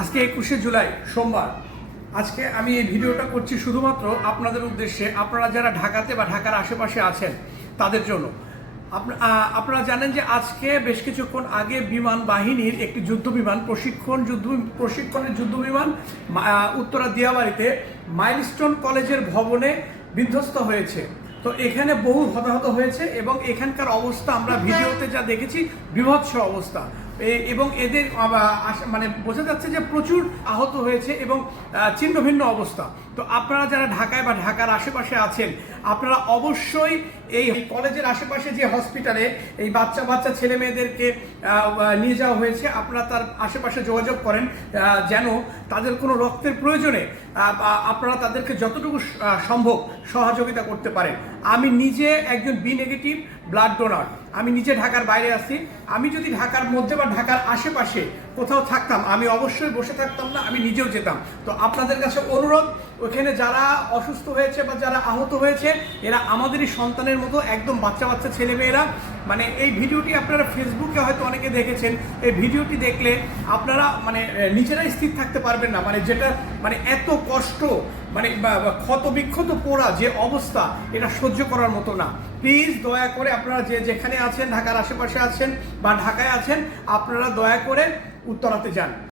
আজকে 21শে জুলাই সোমবার। আজকে আমি এই ভিডিওটা করছি শুধুমাত্র আপনাদের উদ্দেশ্যে, আপনারা যারা ঢাকাতে বা ঢাকার আশেপাশে আছেন তাদের জন্য। আপনারা জানেন যে আজকে বেশ কিছুক্ষণ আগে বিমান বাহিনীর একটি যুদ্ধ বিমান প্রশিক্ষণের যুদ্ধ বিমান উত্তরা দিয়াবাড়িতে মাইলস্টোন কলেজের ভবনে বিধ্বস্ত হয়েছে। তো এখানে বহু হতাহত হয়েছে এবং এখানকার অবস্থা আমরা ভিডিওতে যা দেখেছি বিভৎস অবস্থা, এবং এদের মানে বোঝা যাচ্ছে যে প্রচুর আহত হয়েছে এবং ছিন্ন ভিন্ন অবস্থা। তো আপনারা যারা ঢাকায় বা ঢাকার আশেপাশে আছেন, আপনারা অবশ্যই এই কলেজের আশেপাশে যে হসপিটালে এই বাচ্চা ছেলে মেয়েদেরকে নিয়ে যাওয়া হয়েছে, আপনারা তার আশেপাশে যোগাযোগ করেন যেন তাদের কোনো রক্তের প্রয়োজনে আপনারা তাদেরকে যতটুকু সম্ভব সহযোগিতা করতে পারেন। আমি নিজে একজন বি নেগেটিভ ব্লাড ডোনার, আমি নিজে ঢাকার বাইরে আছি। আমি যদি ঢাকার মধ্যে বা ঢাকার আশেপাশে কোথাও থাকতাম, আমি অবশ্যই বসে থাকতাম না, আমি নিজেও যেতাম। তো আপনাদের কাছে অনুরোধ, ওখানে যারা অসুস্থ হয়েছে বা যারা আহত হয়েছে এরা আমাদেরই সন্তানের মতো, একদম বাচ্চা ছেলেমেয়েরা। মানে এই ভিডিওটি আপনারা ফেসবুকে হয়তো অনেকে দেখেছেন, এই ভিডিওটি দেখলে আপনারা মানে নিজেরাই স্থির থাকতে পারবেন না। মানে যেটা মানে এত কষ্ট, মানে ক্ষত বিক্ষত পোড়া যে অবস্থা, এটা সহ্য করার মতো না। প্লিজ দয়া করে আপনারা যেখানে আছেন, ঢাকার আশেপাশে আছেন বা ঢাকায় আছেন, আপনারা দয়া করে উত্তরাতে যান।